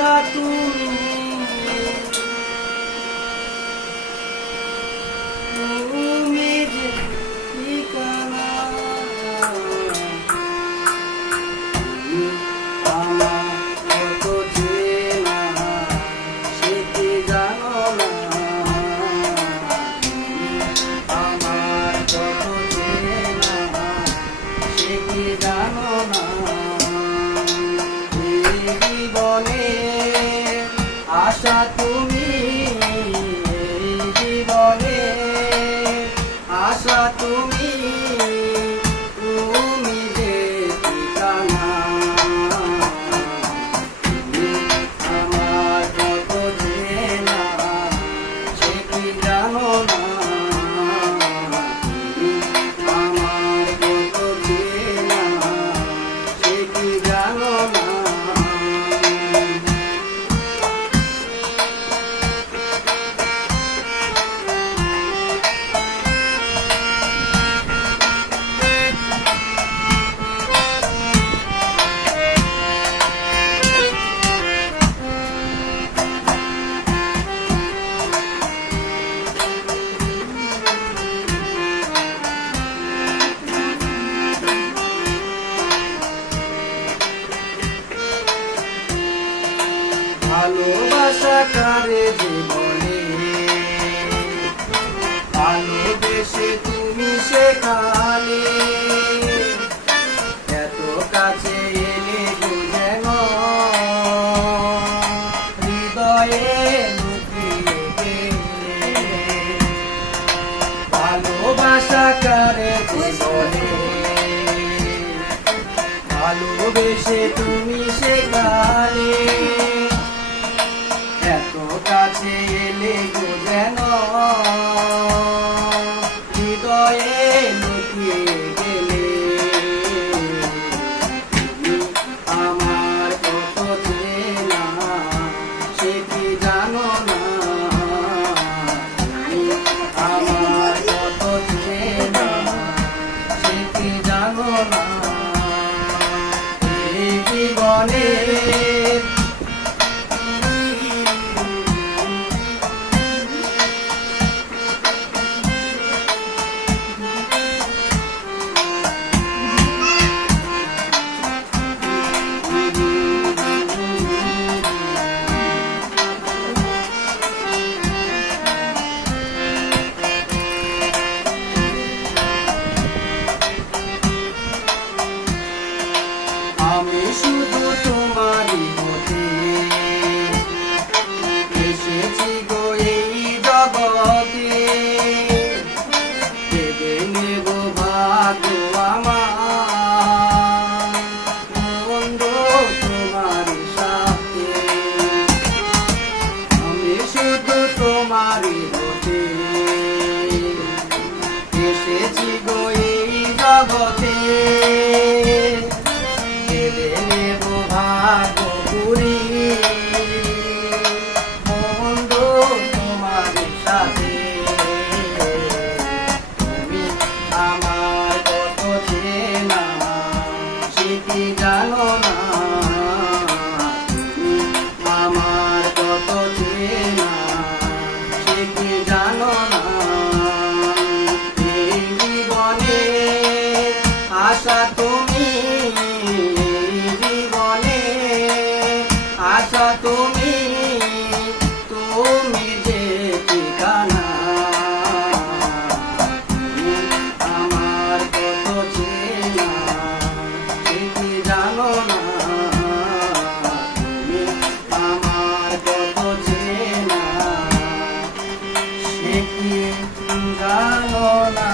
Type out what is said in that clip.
আশা তুমি তুমি যে ঠিকানা আমার কত চেনা সে কি জানো না আমার কত চেনা সে কি জানো না জীবনে আশা তুমি জীবনে আশা তুমি তুমি যে ঠিকানা আমার কত চেনা সে কি জানো না আমার কত চেনা সে কি জানো না ভালোবাসা কারে জীবনে ভালোবেসে তুমি সেখানে এত কাছে এলে যেন হৃদয়ে লুকিয়ে গেলে ভালোবাসা কারে জীবনে ভালোবেসে তুমি সেখানে এত কাছে এলে গো যেন হৃদয়ে লুকিয়ে গেলে আমার কত চেনা সে কি জানো না আমার কত চেনা সে কি জানো না এই জীবনে আমি শুধু তোমারই হতে এসেছি গো এই জগতে ভেবে নেব ভাগ্য আমার বন্ধ তোমার সাথে আমি শুধু তোমারই হতে এসেছি গো এই জগতে ভাগপুরি বন্ধ তোমার সাথে তুমি আমার কত চেনা সে কি জানো না তুমি আমার কত চেনা সে কি জানো না এই জীবনে আশা তুমি আশা তুমি তুমি যে ঠিকানা আমার কত চেনা সে কি জানো না তুমি আমার কত চেনা সে কি জানো না।